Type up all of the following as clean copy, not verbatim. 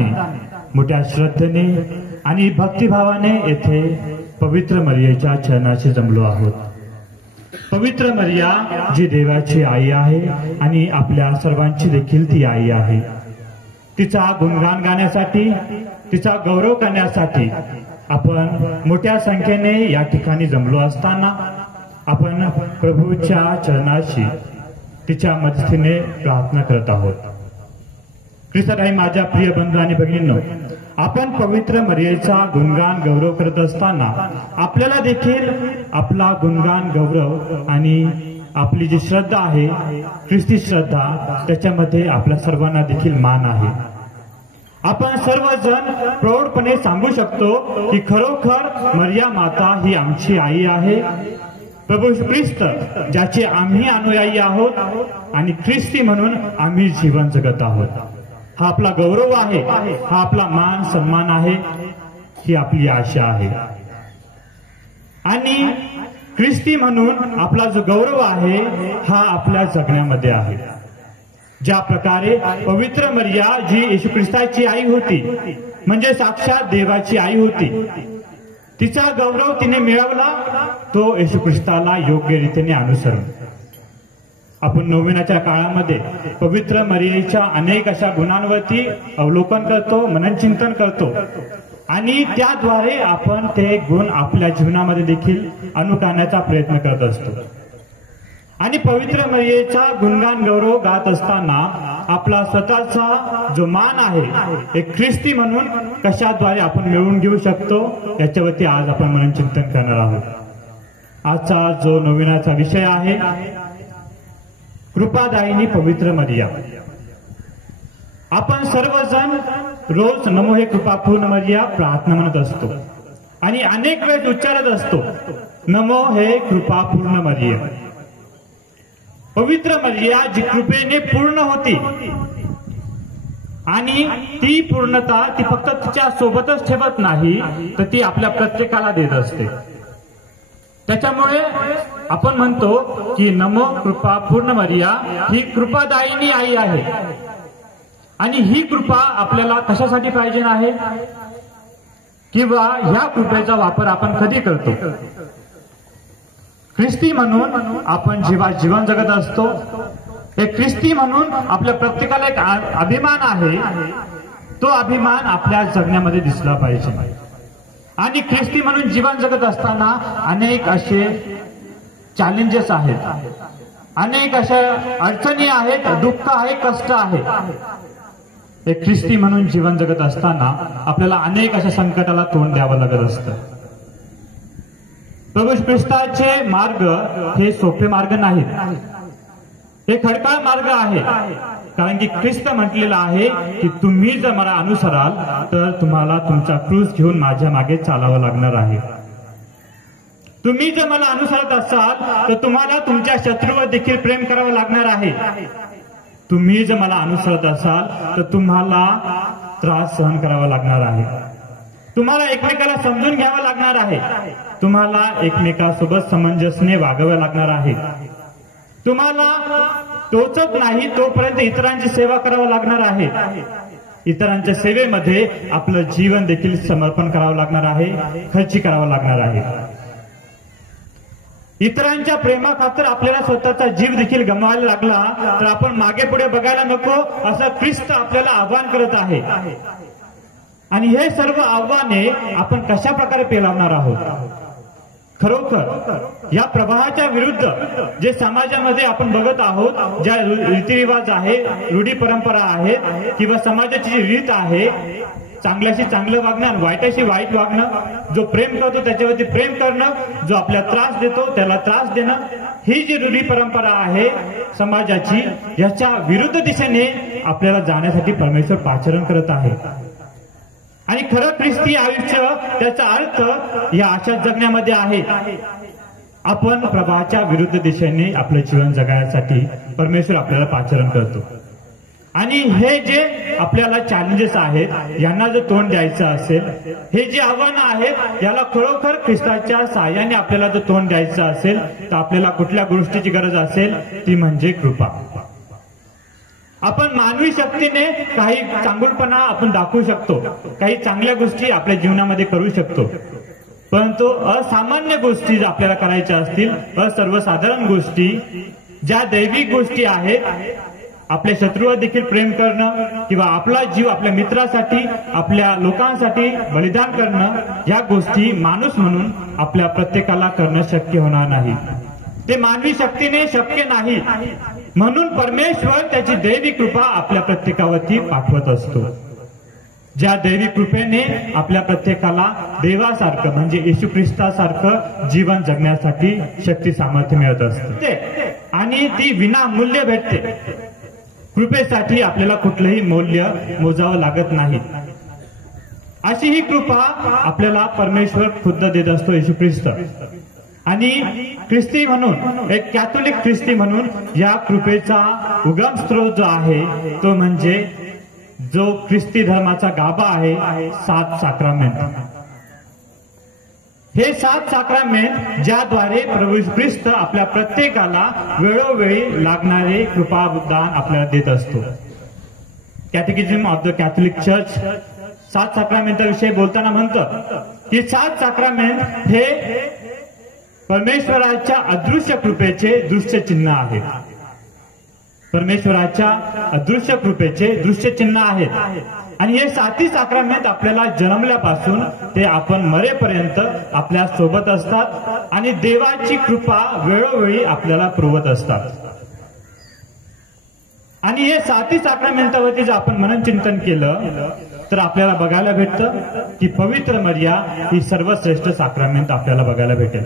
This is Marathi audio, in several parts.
आनंदाने, मोठ्या श्रद्धेने आणि भक्तिभावाने येथे पवित्र मरियेच्या चरणाशी जमलो आहोत. पवित्र मरिया जी देवाची आई आहे आणि आपल्या सर्वांची देखील ती आई आहे. तिचा गुणगान गाण्यासाठी, तिचा गौरव करण्यासाठी आपण मोठ्या संख्येने या ठिकाणी जमलो असताना आपण प्रभूच्या चरणाशी तिच्या मदतीने प्रार्थना करत आहोत. ख्रिस्तात आहे माझ्या प्रिय बंधू आणि भगिनींनो, आपण पवित्र मरियेचा गुणगान गौरव करत असताना आपल्याला देखील आपला गुणगान गौरव आणि आपली जी श्रद्धा आहे, ख्रिस्ती श्रद्धा, त्याच्यामध्ये आपल्या सर्वांना देखील मान आहे. आपण सर्वजण प्रौढपणे सांगू शकतो की खरोखर मरिया माता ही आमची आई आहे. प्रभू ख्रिस्त ज्याचे आम्ही अनुयायी आहोत आणि ख्रिस्ती म्हणून आम्ही जीवन जगत आहोत. हा आपला गौरव आहे, हा आपला मान सन्मान आहे, ही आपली आशा आहे. आणि ख्रिस्ती म्हणून आपला जो गौरव आहे हा आपल्या जगण्यामध्ये आहे. ज्या प्रकारे पवित्र मरिया जी येशू ख्रिस्ताची आई होती, म्हणजे साक्षात देवाची आई होती, तिचा गौरव तिने मिळवला तो येशू ख्रिस्ताला योग्य रीतीने अनुसरून. आपण नोवेनाच्या काळामध्ये पवित्र मरियेच्या अनेक अशा गुणांवरती अवलोकन करतो, मननचिंतन करतो आणि त्याद्वारे आपण ते गुण आपल्या जीवनामध्ये देखील अनुकरण्याचा प्रयत्न करत असतो. आणि पवित्र मरियेचा गुणगान गौरव गात असताना आपला स्वतःचा जो मान आहे, एक ख्रिस्ती म्हणून कशाद्वारे आपण मिळवून घेऊ शकतो याच्यावरती आज आपण मननचिंतन करणार आहोत. आजचा जो नोवेनाचा विषय आहे, कृपादायिनी पवित्र मरिया. आपण सर्वजण रोज नमो हे कृपापूर्ण मरिया प्रार्थना म्हणत असतो आणि अनेक वेळेस उच्चारत असतो, नमो हे कृपापूर्ण मरिया. पवित्र मरिया जी कृपेने पूर्ण होती आणि ती पूर्णता ती फक्त तिच्या सोबतच ठेवत नाही, तर ती आपल्या प्रत्येकाला देत असते. त्याच्यामुळे आपण म्हणतो की नमो कृपा पूर्ण मरिया ही कृपादायिनी आई आहे. आणि ही कृपा आपल्याला कशासाठी पाहिजे आहे किंवा ह्या कृपेचा वापर आपण कधी करतो? ख्रिस्ती म्हणून आपण जेव्हा जीवन जगत असतो, एक ख्रिस्ती म्हणून आपल्या प्रत्येकाला एक अभिमान आहे, तो अभिमान आपल्या जगण्यामध्ये दिसला पाहिजे. आणि ख्रिस्ती म्हणून जीवन जगत असताना अनेक असे चॅलेंजेस आहेत, अनेक अशा अडचणी आहेत, दुःख आहे, कष्ट आहे. एक ख्रिस्ती म्हणून जीवन जगत असताना आपल्याला अनेक अशा संकटाला तोंड द्यावं लागत असतं. प्रभू ख्रिस्ताचे मार्ग हे सोपे मार्ग नाहीत, हे खडकाळ मार्ग आहे. कारण की ख्रिस्त म्हटलेला आहे की तुम्ही जर मला अनुसराल तर तुम्हाला तुमचा क्रूस घेऊन माझ्या मागे चालावं लागणार आहे. तुम्ही जर मला अनुसरत असाल तर तुम्हाला तुमच्या शत्रूवर देखील प्रेम करावं लागणार आहे. तुम्ही जर मला अनुसरत असाल तर तुम्हाला त्रास सहन करावा लागणार आहे. तुम्हाला एकमेकाला समजून घ्यावं लागणार आहे. तुम्हाला एकमेकासोबत समंजसने वागावं लागणार आहे. तुम्हाला टोचत नाही तोपर्यंत इतरांची सेवा करावं लागणार आहे. इतरांच्या सेवेमध्ये आपलं जीवन देखील समर्पण करावं लागणार आहे, खर्ची करावं लागणार आहे. इतरांच्या प्रेमाखातर आपल्याला स्वतःचा जीव देखील गमवायला लागला तर आपण मागे पुढे बघायला नको, असं ख्रिस्त आपल्याला आव्हान करत आहे. आणि हे सर्व आव्हाने आपण कशा प्रकारे पेलवणार आहोत? खरोखर या प्रवाहाच्या विरुद्ध जे समाजामध्ये आपण बघत आहोत, ज्या रीतिरिवाज आहे, रूढी परंपरा आहेत किंवा समाजाची जी रीत आहे, चांगल्याशी चांगलं वागणं, वाईटाशी वाईट वागणं, जो प्रेम करतो त्याच्यावरती प्रेम करणं, जो आपल्याला त्रास देतो त्याला त्रास देणं, ही जी रूढी परंपरा आहे समाजाची, याच्या विरुद्ध दिशेने आपल्याला जाण्यासाठी परमेश्वर पाचारण करत आहे. आणि खरं ख्रिस्ती आयुष्य त्याचा अर्थ या अशा जगण्यामध्ये आहे. आपण प्रवाहाच्या विरुद्ध दिशेने आपलं जीवन जगण्यासाठी परमेश्वर आपल्याला पाचारण करतो. आणि हे जे आपल्याला चॅलेंजेस आहेत यांना जर तोंड द्यायचं असेल, हे जे आव्हानं आहेत याला खरोखर ख्रिस्ताच्या सहाय्याने आपल्याला जर तोंड द्यायचं असेल तर आपल्याला कुठल्या गोष्टीची गरज असेल ती म्हणजे कृपा. आपण मानवी शक्तीने काही चांगुलपणा आपण दाखवू शकतो, काही चांगल्या गोष्टी आपल्या जीवनामध्ये करू शकतो, परंतु असामान्य गोष्टी जर आपल्याला करायच्या असतील, सर्वसाधारण गोष्टी ज्या दैविक गोष्टी आहेत, आपल्या शत्रूवर देखील प्रेम करणं किंवा आपला जीव आपल्या मित्रासाठी आपल्या लोकांसाठी बलिदान करणं, या गोष्टी माणूस म्हणून आपल्या प्रत्येकाला करणं शक्य होणार नाही. ते मानवी शक्तीने शक्य नाही. म्हणून परमेश्वर त्याची दैवी कृपा आपल्या प्रत्येकावरती पाठवत असतो. ज्या दैवी कृपेने आपल्या प्रत्येकाला देवासारखं म्हणजे येशू ख्रिस्तासारखं जीवन जगण्यासाठी शक्ती सामर्थ्य मिळत असते आणि ती विनामूल्य भेटते. कृपेसाठी आपल्याला कुठलंही मूल्य मोजावं लागत नाही. अशी ही कृपा आपल्याला परमेश्वर खुद्द देत असतो, येशू ख्रिस्त. आणि ख्रिस्ती म्हणून, एक कॅथोलिक ख्रिस्ती म्हणून या कृपेचा उगम स्रोत जो आहे तो म्हणजे जो ख्रिस्ती धर्माचा गाभा आहे, 7 साक्रामेंट. हे 7 साक्रामेंट ज्याद्वारे प्रभू ख्रिस्त आपल्या प्रत्येकाला वेळोवेळी लागणारे कृपादान आपल्याला देत असतो. कॅटेकिझम ऑफ द कॅथोलिक चर्च 7 साक्रामेंटाविषयी बोलताना म्हणतं की 7 साक्रामेंट हे परमेश्वराच्या अदृश्य कृपेचे दृश्य चिन्ह आहेत. परमेश्वराच्या अदृश्य कृपेचे दृश्य चिन्ह आहेत. आणि हे 7 साक्रामेंट आपल्याला जन्मल्यापासून ते आपण मरेपर्यंत आपल्या सोबत असतात आणि देवाची कृपा वेळोवेळी आपल्याला पुरवत असतात. आणि हे 7 साक्रामेंटावरती जर आपण मननचिंतन केलं तर आपल्याला बघायला भेटतं की पवित्र मर्या ही सर्वश्रेष्ठ साक्रामेंट आपल्याला बघायला भेटेल.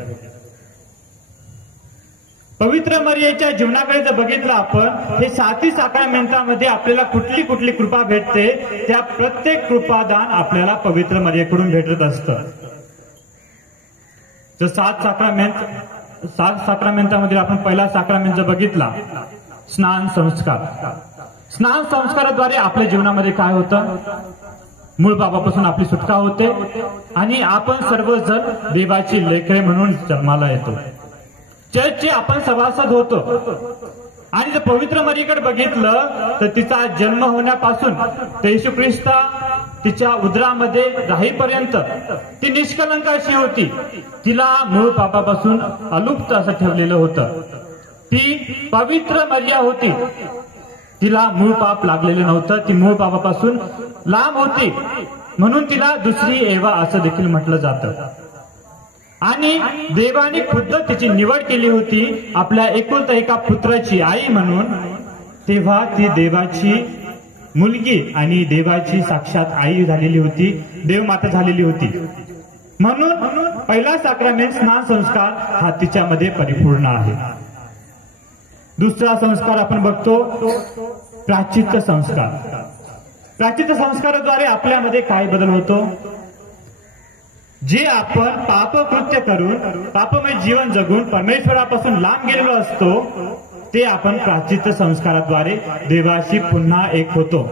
पवित्र मर्याच्या जीवनाकडे जर बघितलं आपण, हे 7 साक्रामेंटामध्ये आपल्याला कुठली कुठली कृपा भेटते, त्या प्रत्येक कृपादान आपल्याला पवित्र मर्याकडून भेटत असतं. जर 7 साक्रामेंटामध्ये आपण पहिला साक्रामेंट जर बघिजर स्नान संस्कार. स्नान संस्काराद्वारे आपल्या जीवनामध्ये काय होतं, मूळ पापापासून आपली सुटका होते आणि आपण सर्वजण देवाची लेकरे म्हणून जन्माला येतो. चर्चचे आपण सभासद होतो. आणि जर पवित्र मर्याकडे बघितलं तर तिचा जन्म होण्यापासून ते येशू ख्रिस्त तिच्या उदरामध्ये राहीपर्यंत ती निष्कलंक अशी होती. तिला मूळ पापापासून अलुप्त असं ठेवलेलं होतं. ती पवित्र मर्या होती. तिला मूळ पाप लागलेलं नव्हतं. ती मूळ पापापासून लांब होती. म्हणून तिला दुसरी एवा असं देखील म्हटलं जातं. आणि देवाने खुद्द तिची निवड केली होती आपल्या एकुलता एका पुत्राची आई म्हणून. तेव्हा ती देवाची मुलगी आणि देवाची साक्षात आई झालेली होती, देवमाता झालेली होती. म्हणून पहिला साक्रामेंट स्नान संस्कार हा तिच्यामध्ये परिपूर्ण आहे. दुसरा संस्कार आपण बघतो प्रायश्चित्त संस्कार. प्रायश्चित्त संस्काराद्वारे आपल्यामध्ये काय बदल होतो, जे आपण पापकृत्य करून पापमय जीवन जगून परमेश्वरापासून लांब गेलेलो असतो ते आपण प्रायश्चित्त संस्काराद्वारे देवाशी पुन्हा एक होतो.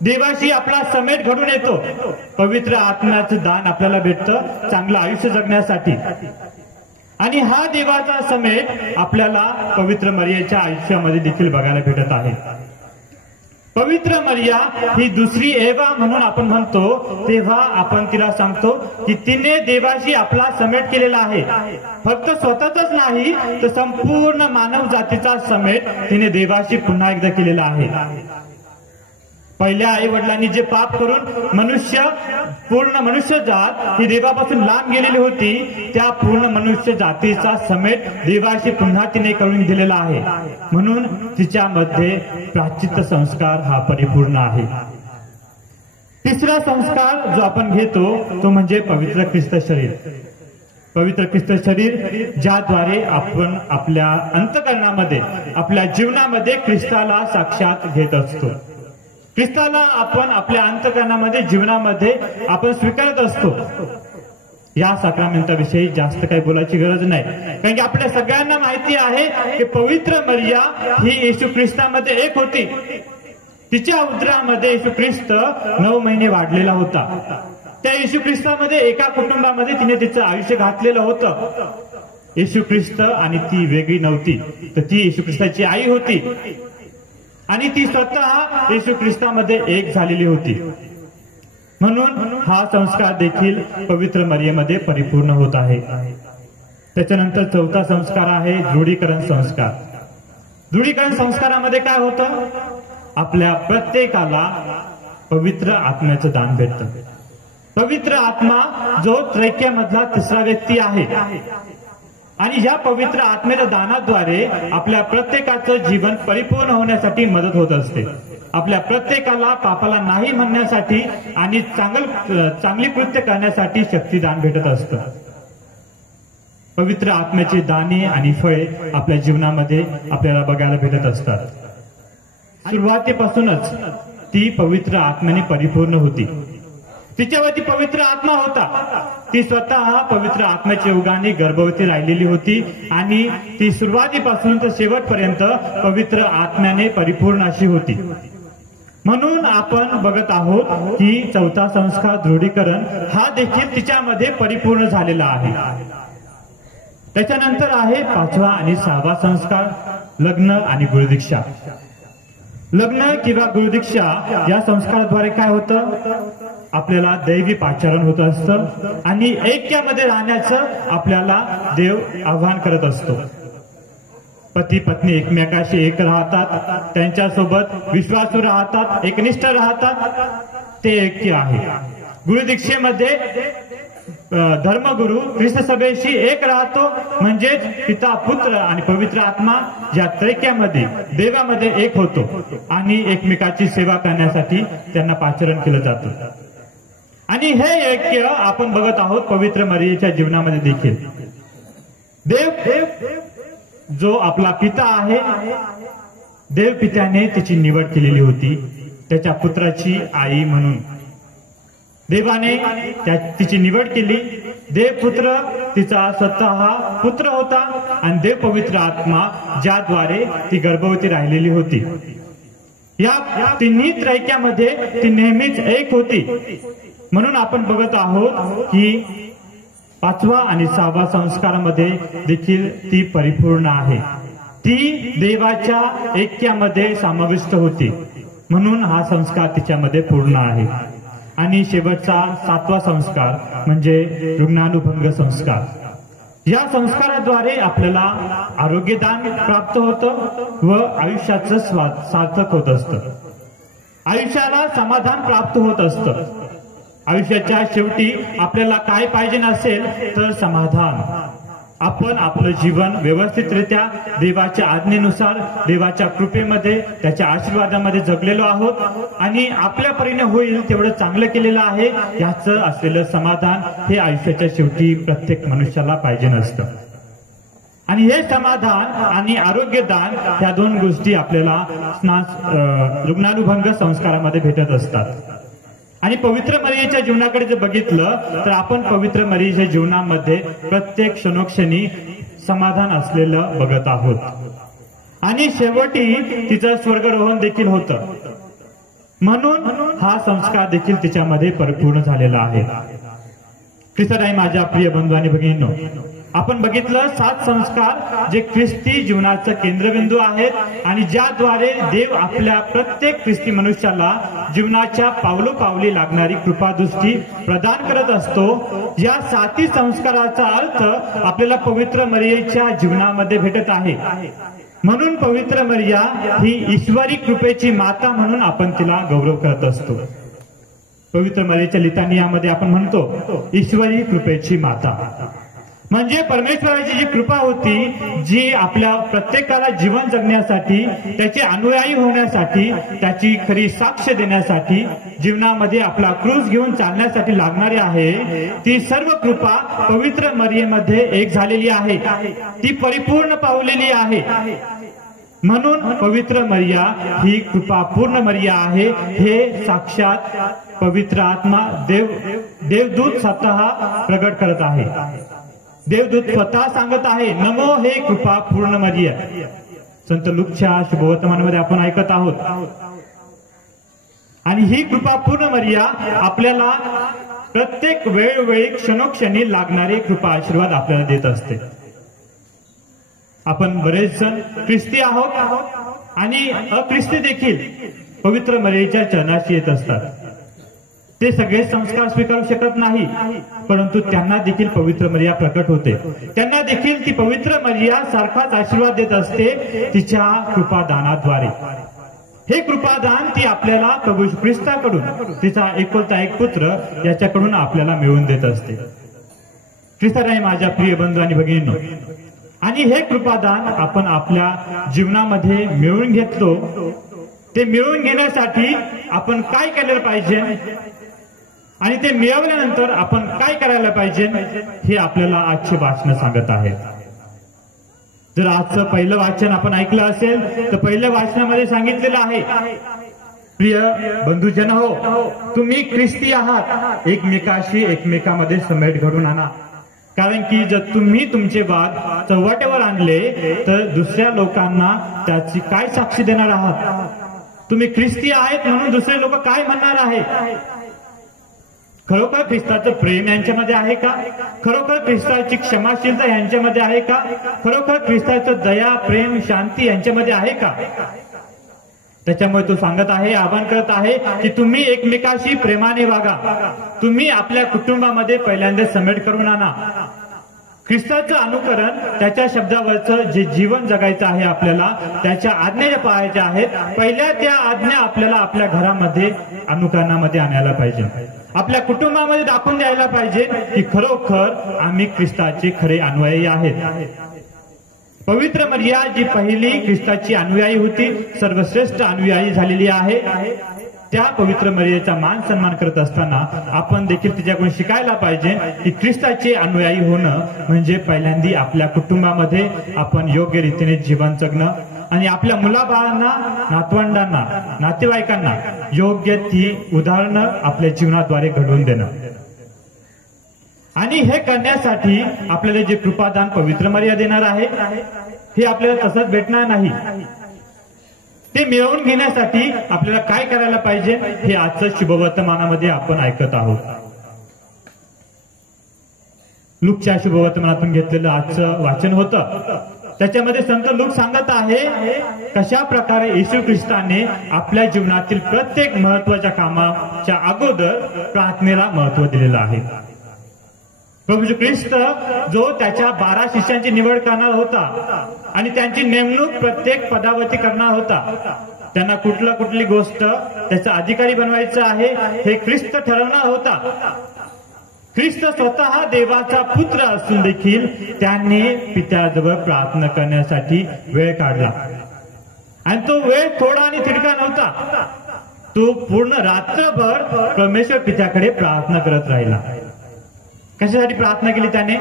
देवाशी आपला समेट घडून येतो. पवित्र आत्म्याचं दान आपल्याला भेटतं चांगलं आयुष्य जगण्यासाठी. आणि हा देवाचा समेट आपल्याला पवित्र मर्याच्या आयुष्यामध्ये देखील बघायला भेटत आहे. पवित्र मर्या ही दुसरी एवा म्हणून आपण म्हणतो, तेव्हा आपण तिला सांगतो की तिने देवाशी आपला समेट केलेला आहे. फक्त स्वतःच नाही तर संपूर्ण मानव जातीचा समेट तिने देवाशी पुन्हा एकदा केलेला आहे. पहिल्या आई वडिलांनी जे पाप करून पूर्ण मनुष्य जात ही देवापासून लांब गेलेली होती, त्या पूर्ण मनुष्य जातीचा समेट देवाशी पुन्हा तिने करून दिलेला आहे. म्हणून तिच्यामध्ये प्रायश्चित्त संस्कार हा परिपूर्ण आहे. तिसरा संस्कार जो आपण घेतो तो म्हणजे पवित्र ख्रिस्त शरीर. पवित्र ख्रिस्त शरीर ज्याद्वारे आपण आपल्या अंतःकरणामध्ये आपल्या जीवनामध्ये ख्रिस्ताला साक्षात घेत असतो. ख्रिस्ताला आपण आपल्या अंतःकरणामध्ये जीवनामध्ये आपण स्वीकारत असतो. या साक्रामेंटाविषयी जास्त काही बोलायची गरज नाही, कारण की आपल्या सगळ्यांना माहिती आहे की पवित्र मर्या ही येशू ख्रिस्तामध्ये एक होती. तिच्या उदरामध्ये येशू ख्रिस्त 9 महिने वाढलेला होता. त्या येशू ख्रिस्तामध्ये एका कुटुंबामध्ये तिने तिचं आयुष्य घातलेलं होतं. येशू ख्रिस्त आणि ती वेगळी नव्हती, तर ती येशू ख्रिस्ताची आई होती. आणि ती स्वतः येशू ख्रिस्तामध्ये एक झालेली होती. म्हणून हा संस्कार देखील पवित्र मरियेमध्ये परिपूर्ण होत आहे. त्याच्यानंतर चौथा संस्कार आहे दृढीकरण संस्कार. दृढीकरण संस्कारामध्ये काय होतं? आपल्या प्रत्येकाला पवित्र आत्म्याचं दान भेटतं. पवित्र आत्मा जो त्रैक्यामधला तिसरा व्यक्ती आहे आणि या पवित्र आत्म्याच्या दानाद्वारे आपल्या प्रत्येकाचं जीवन परिपूर्ण होण्यासाठी मदत होत असते. आपल्या प्रत्येकाला पापाला नाही म्हणण्यासाठी आणि चांगली कृत्य करण्यासाठी शक्तिदान भेटत असतं. पवित्र आत्म्याची दाने आणि फळे आपल्या जीवनामध्ये आपल्याला बघायला भेटत असतात. सुरुवातीपासूनच ती पवित्र आत्म्याने परिपूर्ण होती. तिच्यावरती पवित्र आत्मा होता. ती स्वतः पवित्र आत्म्याच्या योगाने गर्भवती राहिलेली होती आणि ती सुरुवातीपासून तर शेवटपर्यंत पवित्र आत्म्याने परिपूर्ण अशी होती. म्हणून आपण बघत आहोत की चौथा संस्कार दृढीकरण हा देखील तिच्यामध्ये परिपूर्ण झालेला आहे. त्याच्यानंतर आहे पाचवा आणि सहावा संस्कार लग्न आणि गुरुदीक्षा. लग्न किंवा गुरुदीक्षा या संस्काराद्वारे काय होतं? आपल्याला दैवी पाचारण होत असतं आणि ऐक्यामध्ये राहण्याचं आपल्याला देव आवाहन करत असतो. पती पत्नी एकमेकाशी एक राहतात, त्यांच्यासोबत विश्वासू राहतात, एकनिष्ठ राहतात, ते ऐक्य आहे. गुरुदीक्षेमध्ये धर्मगुरु ख्रिस्त सभेशी एक राहतो, म्हणजेच पिता पुत्र आणि पवित्र आत्मा या त्रैक्यामध्ये देवामध्ये एक होतो आणि एकमेकाची सेवा करण्यासाठी त्यांना पाचारण केलं जातं. आणि हे ऐक्य आपण बघत आहोत पवित्र मरियेच्या जीवनामध्ये देखील. देव जो आपला पिता आहे, देव पित्याने तिची निवड केलेली होती त्याच्या पुत्राची आई म्हणून. देवाने तिची निवड केली. देवपुत्र तिचा स्वतः पुत्र होता आणि देव पवित्र आत्मा ज्याद्वारे ती गर्भवती राहिलेली होती. या तिन्ही त्रैक्यामध्ये ती नेहमीच एक होती. म्हणून आपण बघत आहोत की पाचवा आणि सहावा संस्कारामध्ये देखील ती परिपूर्ण आहे. ती देवाच्या ऐक्यामध्ये समाविष्ट होती. म्हणून हा संस्कार तिच्यामध्ये पूर्ण आहे. आणि शेवटचा सातवा संस्कार म्हणजे रुग्णानुभंग संस्कार. या संस्काराद्वारे आपल्याला आरोग्यदान प्राप्त होतं व आयुष्याचं सार्थक होत असतं. आयुष्याला समाधान प्राप्त होत असतं. आयुष्याच्या शेवटी आपल्याला काय पाहिजे नसेल तर समाधान. आपण आपलं जीवन व्यवस्थितरित्या देवाच्या आज्ञेनुसार देवाच्या कृपेमध्ये त्याच्या आशीर्वादामध्ये जगलेलो आहोत आणि आपल्या परीने होईल तेवढं चांगलं केलेलं आहे याचं असलेलं समाधान हे आयुष्याच्या शेवटी प्रत्येक मनुष्याला पाहिजे नसतं. आणि हे समाधान आणि आरोग्यदान ह्या दोन गोष्टी आपल्याला रुग्णानुभंग संस्कारामध्ये भेटत असतात. आणि पवित्र मरियेच्या जीवनाकडे जर बघितलं तर आपण पवित्र मरियेच्या जीवनामध्ये प्रत्येक क्षणोक्षणी समाधान असलेलं बघत आहोत. आणि शेवटी तिचं स्वर्गरोहण देखील होतं. म्हणून हा संस्कार देखील तिच्यामध्ये परिपूर्ण झालेला आहे. ख्रिस्ताई माझ्या प्रिय बंधू आणि भगिनींनो, आपण बघितलं 7 संस्कार जे ख्रिस्ती जीवनाचं केंद्रबिंदू आहेत आणि ज्याद्वारे देव आपल्या प्रत्येक ख्रिस्ती मनुष्याला जीवनाच्या पावलोपावली लागणारी कृपादृष्टी प्रदान करत असतो. या 7 संस्काराचा अर्थ आपल्याला पवित्र मरियेच्या जीवनामध्ये भेटत आहे. म्हणून पवित्र मरिया ही ईश्वरी कृपेची माता म्हणून आपण तिला गौरव करत असतो. पवित्र मरियेच्या लितानियामध्ये आपण म्हणतो ईश्वरी कृपेची माता. म्हणजे परमेश्वराची जी कृपा होती जी आपल्या प्रत्येकाला जीवन जगण्यासाठी, त्याचे अनुयायी होण्यासाठी, त्याची खरी साक्ष देण्यासाठी, जीवनामध्ये आपला क्रूस घेऊन चालण्यासाठी लागणारी आहे, ती सर्व कृपा पवित्र मरियेमध्ये एक झालेली आहे. ती परिपूर्ण पावलेली आहे. म्हणून पवित्र मरिया ही कृपापूर्ण मरिया आहे. हे साक्षात पवित्र आत्मा देवदूत स्वतः प्रगट करत आहे. देवदूत स्वतः सांगत आहे, नमो हे कृपा पूर्ण मरिया. संत लूकच्या शुभवर्तमानामध्ये आपण ऐकत आहोत. आणि ही कृपा पूर्ण मरिया आपल्याला प्रत्येक वेळोवेळी क्षणोक्षणी लागणारे कृपा आशीर्वाद आपल्याला देत असते. आपण बरेच जण ख्रिस्ती आहोत आणि अख्रिस्ती देखील पवित्र मरियेच्या चरणाशी येत असतात. ते सगळे संस्कार स्वीकारू शकत नाही, परंतु त्यांना देखील पवित्र मरिया प्रकट होते. त्यांना देखील ती पवित्र मरिया सारखाच आशीर्वाद देत असते तिच्या कृपादानाद्वारे. हे कृपादान ती आपल्याला प्रभू ख्रिस्ताकडून, तिचा एकुलता एक पुत्र याच्याकडून आपल्याला मिळवून देत असते. ख्रिस्ताने माझ्या प्रिय बंधू आणि भगिनींनो, आणि हे कृपादान आपण आपल्या जीवनामध्ये मिळवून घेतलो. ते मिळवून घेण्यासाठी आपण काय केलं पाहिजे आणि ते मिळवल्यानंतर आपण काय करायला पाहिजे हे आपल्याला आजचे वाचन सांगत आहे. जर आजचं पहिलं वाचन आपण ऐकलं असेल तर पहिल्या वाचनामध्ये सांगितलेलं आहे, प्रिय बंधूजन हो, तुम्ही ख्रिस्ती आहात, एकमेकामध्ये समेट घडून आणा. कारण की जर तुम्ही तुमचे वाद चव्हाट्यावर आणले तर दुसऱ्या लोकांना त्याची काय साक्षी देणार आहात? तुम्ही ख्रिस्ती आहेत म्हणून दुसरे लोक काय म्हणणार आहे? खरोखर ख्रिस्ताचं प्रेम यांच्यामध्ये आहे का? खरोखर ख्रिस्ताची क्षमाशीलता यांच्यामध्ये आहे का? खरोखर ख्रिस्ताचं दया, प्रेम, शांती यांच्यामध्ये आहे का? त्याच्यामुळे तो सांगत आहे, आवाहन करत आहे की तुम्ही एकमेकाशी प्रेमाने वागा. तुम्ही आपल्या कुटुंबामध्ये पहिल्यांदा समेट करून आणा. ख्रिस्ताचं अनुकरण, त्याच्या शब्दावरचं जे जीवन जगायचं आहे आपल्याला, त्याच्या आज्ञा पाळायच्या आहेत. पहिल्या त्या आज्ञा आपल्याला आपल्या घरामध्ये अनुकरणामध्ये आणायला पाहिजे. आपल्या कुटुंबामध्ये दाखवून द्यायला पाहिजे की खरोखर आम्ही ख्रिस्ताचे खरे अनुयायी आहेत. पवित्र मरिया जी पहिली ख्रिस्ताची अनुयायी होती, सर्वश्रेष्ठ अनुयायी झालेली आहे, त्या पवित्र मरियेचा मान सन्मान करत असताना आपण देखील तिच्याकडून शिकायला पाहिजे की ख्रिस्ताचे अनुयायी होणं म्हणजे पहिल्यांदा आपल्या कुटुंबामध्ये आपण योग्य रीतीने जीवन जगणं आणि आपल्या मुलाबाळांना, नातवंडांना, नातेवाईकांना योग्य ती उदाहरणं आपल्या जीवनाद्वारे घडवून देणं. आणि हे करण्यासाठी आपल्याला जे कृपादान पवित्र मरिया देणार आहे हे आपल्याला तसंच भेटणार नाही. ते मिळवून घेण्यासाठी आपल्याला काय करायला पाहिजे हे आजचं शुभवर्तमानामध्ये आपण ऐकत आहोत. लूकच्या शुभवर्तमानातून घेतलेलं आजचं वाचन होतं. त्याच्यामध्ये संत लूक सांगत आहे कशा प्रकारे येशू ख्रिस्ताने आपल्या जीवनातील प्रत्येक महत्वाच्या कामाच्या अगोदर प्रार्थनेला महत्व दिलेलं आहे. प्रभू ख्रिस्त जो त्याच्या 12 शिष्यांची निवड करणार होता आणि त्यांची नेमणूक प्रत्येक पदावरती करणार होता, त्यांना कुठली गोष्ट त्याचा अधिकारी बनवायचं आहे हे ख्रिस्त ठरवणार होता. ख्रिस्त स्वतः देवाचा पुत्र असून देखील त्यांनी पित्याजवळ प्रार्थना करण्यासाठी वेळ काढला. आणि तो वेळ थोडा आणि तिडका नव्हता. तो पूर्ण रात्रभर परमेश्वर पित्याकडे प्रार्थना करत राहिला. कशासाठी प्रार्थना केली त्याने?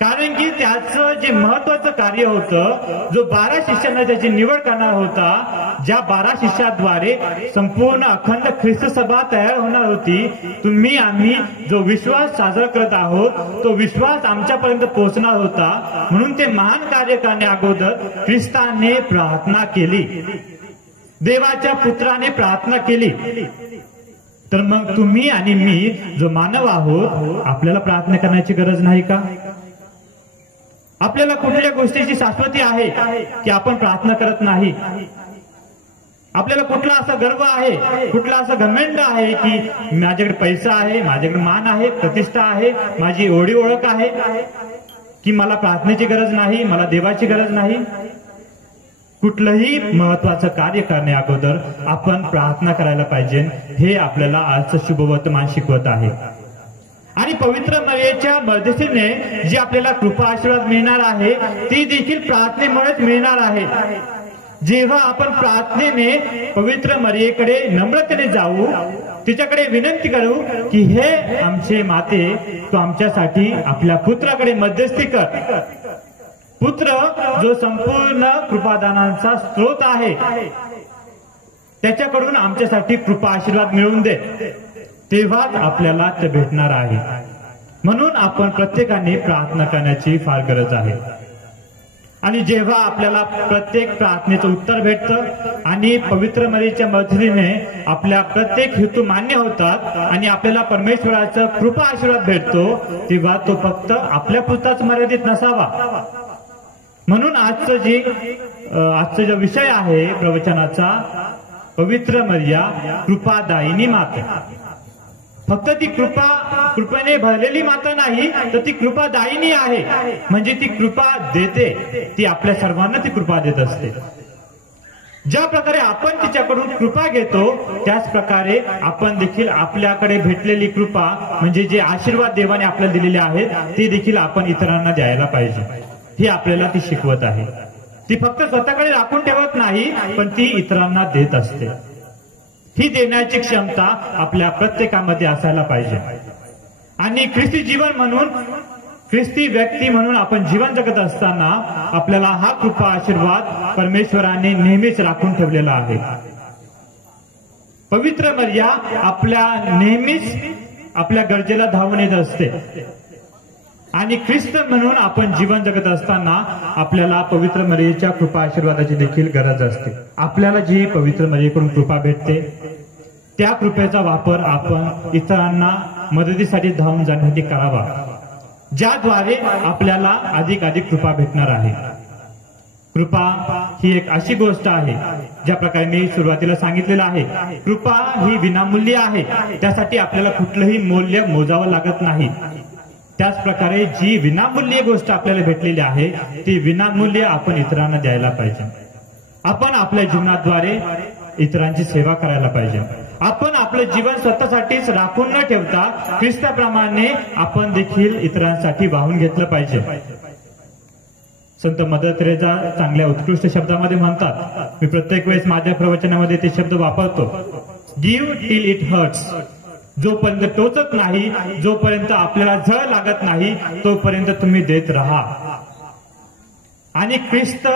कारण की त्याचं जे महत्वाचं कार्य होतं, जो 12 शिष्यांना त्याची निवड करणार होता, ज्या 12 शिष्याद्वारे संपूर्ण अखंड ख्रिस्त सभा तयार होणार होती, तुम्ही आम्ही जो विश्वास साजरा करत आहोत तो विश्वास आमच्यापर्यंत पोहोचणार होता. म्हणून ते महान कार्य करण्या अगोदर ख्रिस्ताने प्रार्थना केली, देवाच्या पुत्राने प्रार्थना केली. तर मग तुम्ही आणि मी जो मानव आहोत आपल्याला प्रार्थना करण्याची गरज नाही का? आपल्याला कुठल्या गोष्टीची शाश्वती आहे की आपण प्रार्थना करत नाही? आपल्याला कुठला असा गर्व आहे, कुठला असा घमंड आहे की माझ्याकडे पैसा आहे, माझ्याकडे मान आहे, प्रतिष्ठा आहे, माझी एवढी ओळख आहे की मला प्रार्थनेची गरज नाही, मला देवाची गरज नाही? कुठलंही महत्वाचं कार्य करण्या अगोदर आपण प्रार्थना करायला पाहिजे, हे आपल्याला आजचं शुभवर्तमान शिकवत आहे. आणि पवित्र मरियेच्या मदतीने जी आपल्याला कृपा आशीर्वाद मिळणार आहे ती देखील प्रार्थनेमुळेच मिळणार आहे. जेव्हा आपण प्रार्थनेने पवित्र मरियेकडे नम्रतेने जाऊ, तिच्याकडे विनंती करू की हे आमचे माते, तू आमच्यासाठी आपल्या पुत्राकडे मध्यस्थी कर. पुत्र जो संपूर्ण कृपादानांचा स्रोत आहे, त्याच्याकडून आमच्यासाठी कृपा आशीर्वाद मिळवून दे, तेव्हाच आपल्याला ते भेटणार आहे. म्हणून आपण प्रत्येकाने प्रार्थना करण्याची फार गरज आहे. आणि जेव्हा आपल्याला प्रत्येक प्रार्थनेचं उत्तर भेटतं आणि पवित्र मरियेच्या मदतीने आपल्या प्रत्येक हेतू मान्य होतात आणि आपल्याला परमेश्वराचा कृपा आशीर्वाद भेटतो, तेव्हा तो फक्त आपल्या पुरताच मर्यादित नसावा. म्हणून आजचा जो विषय आहे प्रवचनाचा, पवित्र मर्या कृपादायिनी माता. फक्त ती कृपेने भरलेली माता नाही, तर ती कृपादायिनी आहे. म्हणजे ती कृपा देते, ती आपल्या सर्वांना ती कृपा देत असते. ज्या प्रकारे आपण तिच्याकडून कृपा घेतो, त्याच प्रकारे आपण देखील आपल्याकडे भेटलेली कृपा म्हणजे जे आशीर्वाद देवाने आपल्याला दिलेले आहेत, ते देखील आपण इतरांना द्यायला पाहिजे. ही आपल्याला ती शिकवत आहे. ती फक्त स्वतःकडे राखून ठेवत नाही, पण ती इतरांना देत असते. ही देण्याची क्षमता आपल्या प्रत्येकामध्ये असायला पाहिजे. आणि ख्रिस्ती जीवन म्हणून, ख्रिस्ती व्यक्ती म्हणून आपण जीवन जगत असताना आपल्याला हा कृपा आशीर्वाद परमेश्वराने नेहमीच राखून ठेवलेला आहे. पवित्र मर्या आपल्या नेहमीच आपल्या गरजेला धावून येत असते. आणि ख्रिस्त म्हणून आपण जीवन जगत असताना आपल्याला पवित्र मर्यादेच्या कृपा आशीर्वादाची देखील गरज असते. आपल्याला जी पवित्र मर्यादेकडून कृपा भेटते, त्या कृपेचा वापर आपण इतरांना मदतीसाठी धावून जाण्यासाठी करावा, ज्याद्वारे आपल्याला अधिकाधिक कृपा भेटणार आहे. कृपा ही एक अशी गोष्ट आहे, ज्या प्रकारे मी सुरुवातीला सांगितलेलं आहे, कृपा ही विनामूल्य आहे. त्यासाठी आपल्याला कुठलंही मूल्य मोजावं लागत नाही. त्याच प्रकारे जी विनामूल्य गोष्ट आपल्याला भेटलेली आहे, ती विनामूल्य आपण इतरांना द्यायला पाहिजे. आपण आपल्या जीवनाद्वारे इतरांची सेवा करायला पाहिजे. आपण आपलं जीवन स्वतःसाठीच राखून न ठेवता ख्रिस्ताप्रमाणे आपण देखील इतरांसाठी वाहून घेतलं पाहिजे. संत मदर तेरेसा चांगल्या उत्कृष्ट शब्दामध्ये म्हणतात, मी प्रत्येक वेळेस माझ्या प्रवचनामध्ये ते शब्द वापरतो, गिव्ह टिल इट हर्ट्स. जोपर्यंत टोचत नाही, जोपर्यंत आपल्याला झळ लागत नाही, तोपर्यंत तुम्ही देत राहा. आणि ख्रिस्त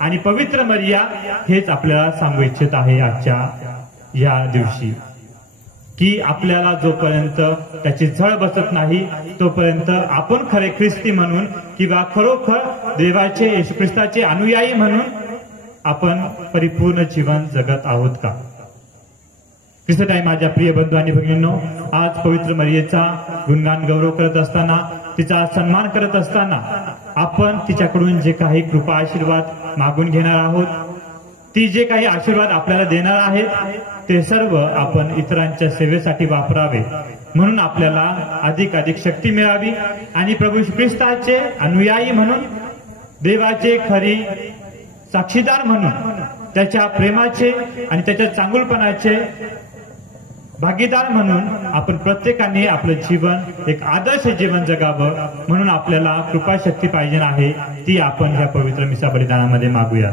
आणि पवित्र मर्या हेच आपल्याला सांगू इच्छित आहे आजच्या या दिवशी, की आपल्याला जोपर्यंत त्याची झळ बसत नाही, तोपर्यंत आपण खरे ख्रिस्ती म्हणून किंवा खरोखर देवाचे येशू ख्रिस्ताचे अनुयायी म्हणून आपण परिपूर्ण जीवन जगत आहोत का? ख्रिस्त आहे माझ्या प्रिय बंधू आणि भगिनींनो, आज पवित्र मर्यादेचा गुणगान गौरव करत असताना, तिचा सन्मान करत असताना आपण तिच्याकडून जे काही कृपा आशीर्वाद मागून घेणार आहोत, ती जे काही आशीर्वाद आपल्याला देणार आहेत, ते सर्व आपण इतरांच्या सेवेसाठी वापरावे. म्हणून आपल्याला अधिकाधिक शक्ती मिळावी आणि प्रभू ख्रिस्ताचे अनुयायी म्हणून, देवाचे खरी साक्षीदार म्हणून, त्याच्या प्रेमाचे आणि त्याच्या चांगुलपणाचे भागीदार म्हणून आपण प्रत्येकाने आपलं जीवन एक आदर्श जीवन जगावं. म्हणून आपल्याला कृपाशक्ती पाहिजे आहे, ती आपण ह्या पवित्र मिसा बलिदानामध्ये मागूया.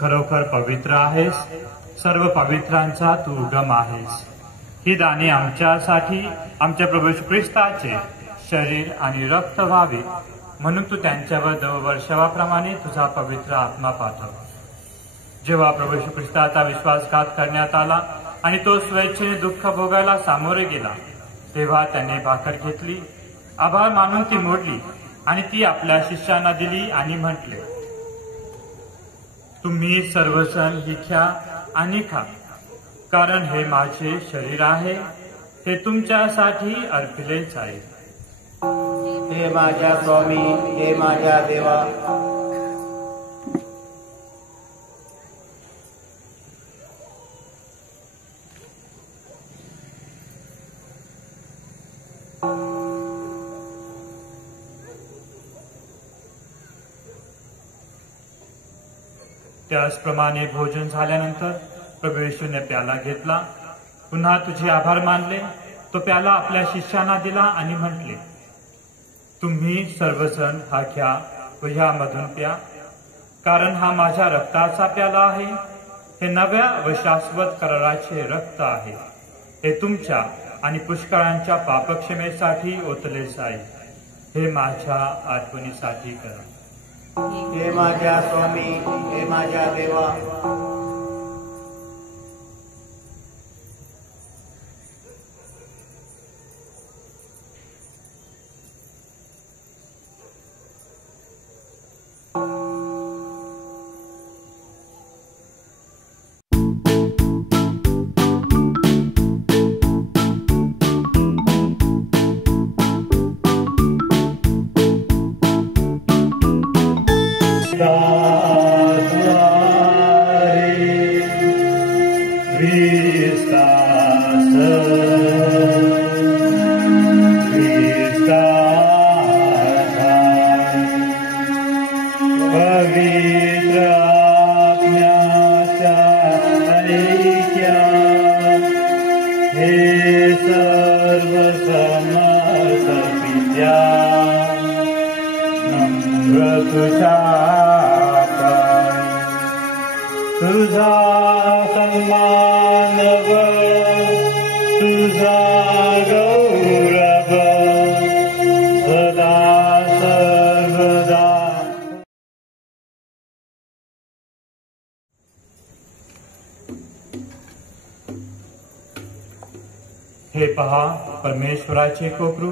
खरोखर पवित्र आहेस, सर्व पवित्रांचा तू उगम आहेस। ही दाने आमच्यासाठी आमच्या प्रभू येशू ख्रिस्ताचे शरीर आणि रक्त व्हावे म्हणून तू त्यांच्यावर वर्षावाप्रमाणे तुझा पवित्र आत्मा पाठव। जेव्हा प्रभू येशू ख्रिस्ताचा विश्वासघात करण्यात आला आणि तो स्वेच्छेने दुःख भोगायला सामोरे गेला, तेव्हा त्याने भाकर घेतली, आभार मानून ती मोडली आणि ती आपल्या शिष्यांना दिली आणि म्हटले, तुम्ही सर्वजण ही घ्या आणि खा, कारण हे माझे शरीर आहे, हे तुमच्यासाठी अर्पिले जाईल। हे माझ्या स्वामी, हे माझ्या देवा। त्याचप्रमाणे भोजन झाल्यानंतर प्रभू येशूने प्याला घेतला, पुन्हा तुझे आभार मानले, तो प्याला आपल्या शिष्यांना दिला आणि म्हटले, तुम्ही सर्वजण हा घ्या व ह्यामधून प्या, कारण हा माझ्या रक्ताचा प्याला आहे, हे नव्या व शाश्वत कराराचे रक्त आहे, हे तुमच्या आणि पुष्कळांच्या पापक्षमेसाठी ओतले जाईल, हे माझ्या आठवणीसाठी करा। हे माझ्या स्वामी, हे माझ्या देवा। तुझा सन्मान व तुझा गौरव सदा सर्वदा। हे पहा परमेश्वराचे कोकरू,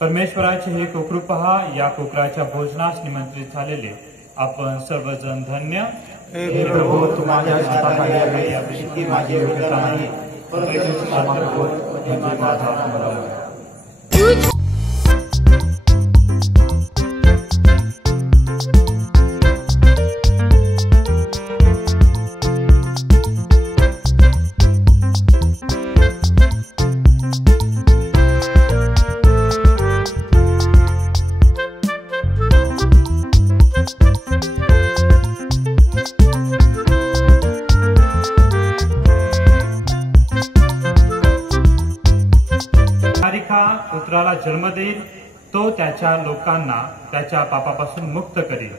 परमेश्वराचे हे कोकरू पहा, या कोकराच्या भोजनास निमंत्रित झालेले आपण सर्वजण धन्य। हे प्रभू, तू माझ्या हाताखाली आहेस, इतकी माझी योग्यता नाही, परंतु तुझा प्रभू हे माझा आधार बनव। पुत्राला जन्म देईल, तो त्याच्या लोकांना त्याच्या पापापासून मुक्त करेल।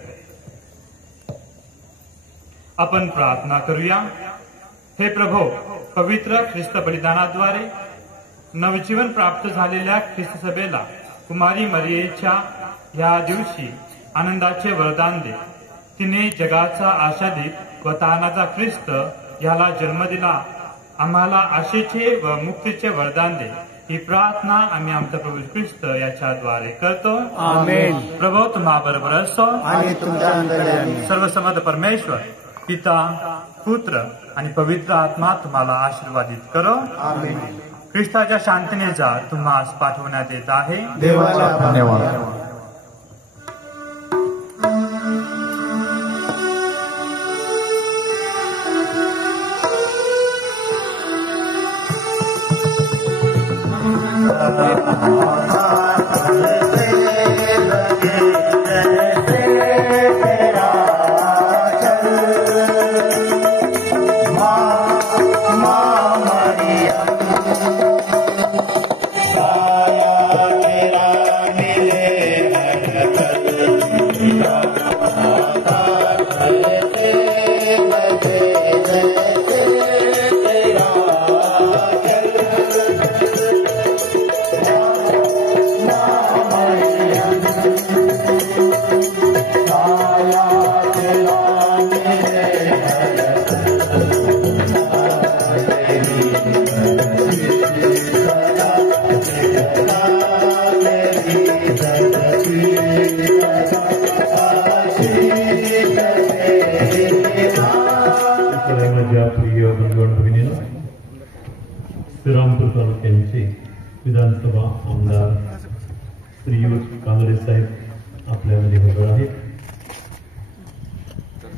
आपण प्रार्थना करूया। हे प्रभो, पवित्र ख्रिस्त बलिदानाद्वारे नवजीवन प्राप्त झालेल्या ख्रिस्त सभेला कुमारी मरियेच्या या दिवशी आनंदाचे वरदान दे। तिने जगाचा आशादीप व तारणाचा ख्रिस्त याला जन्म दिला, आम्हाला आशेचे व मुक्तीचे वरदान दे। ही प्रार्थना आम्ही आमचा प्रभू ख्रिस्त याच्याद्वारे करतो। आमेन। प्रभू तुम्हा बरोबर असो आणि तुमच्या अंतर्यामी सर्वसमर्थ परमेश्वर पिता, पुत्र आणि पवित्र आत्मा तुम्हाला आशीर्वादित करो। आमेन। ख्रिस्ताच्या शांतीने जा तुम्हास पाठवण्यात येत आहे। देवाला धन्यवाद। माझ्या प्रिय बंधू भगिनींनो, श्रीरामपूर तालुक्यांचे विधानसभा आमदार श्रीयुत कांगडे साहेब आपल्यामध्ये हजर आहेत.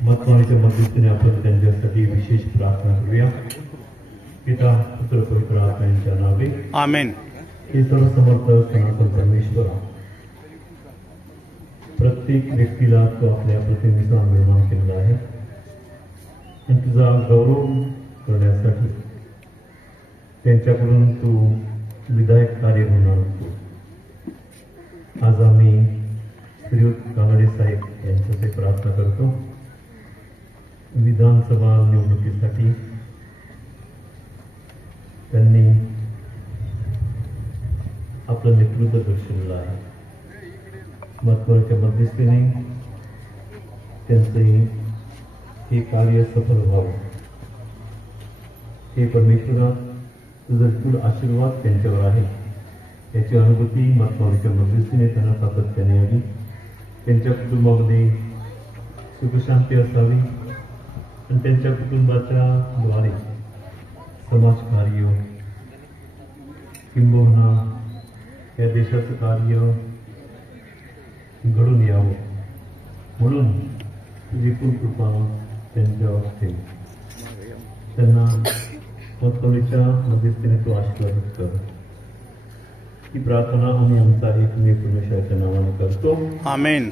मतदानाच्या मध्यस्थीने आपण त्यांच्यासाठी विशेष प्रार्थना करूया. पिता पुत्र पवित्र आत्म्यांच्या नावे आमेन. हे सर्वसमर्थ सनातन परमेश्वर प्रत्येक व्यक्तीला तो आपल्या प्रतिनिधीचा निर्माण केलेला आहे आणि तुझा गौरव करण्यासाठी त्यांच्याकडून तू विधायक कार्य होणार होतो. आज आम्ही श्रीयुत कानडे साहेब यांच्यासाठी प्रार्थना करतो. विधानसभा निवडणुकीसाठी त्यांनी आपलं नेतृत्व दर्शवलं आहे. महत्वाच्या मध्यस्थीने त्यांचे हे कार्य सफल व्हावं. हे परमेश्वरा, तुझा फुल आशीर्वाद त्यांच्यावर आहे याची अनुभूती महत्वाच्या मध्यस्थीने त्यांना सातत्याने यावी. त्यांच्या कुटुंबामध्ये सुखशांती असावी आणि त्यांच्या कुटुंबाच्या द्वारे समाजकार्य किंबहुना या देशाचं कार्य घडून यावं म्हणून तुझी कृपा त्यांच्यावर ठेव. त्यांना मतदानाच्या मध्यस्थीने तो आशीर्वादित कर. ही प्रार्थना आम्ही आमचा एक परमेश्वराच्या नावाने करतो. आमेन.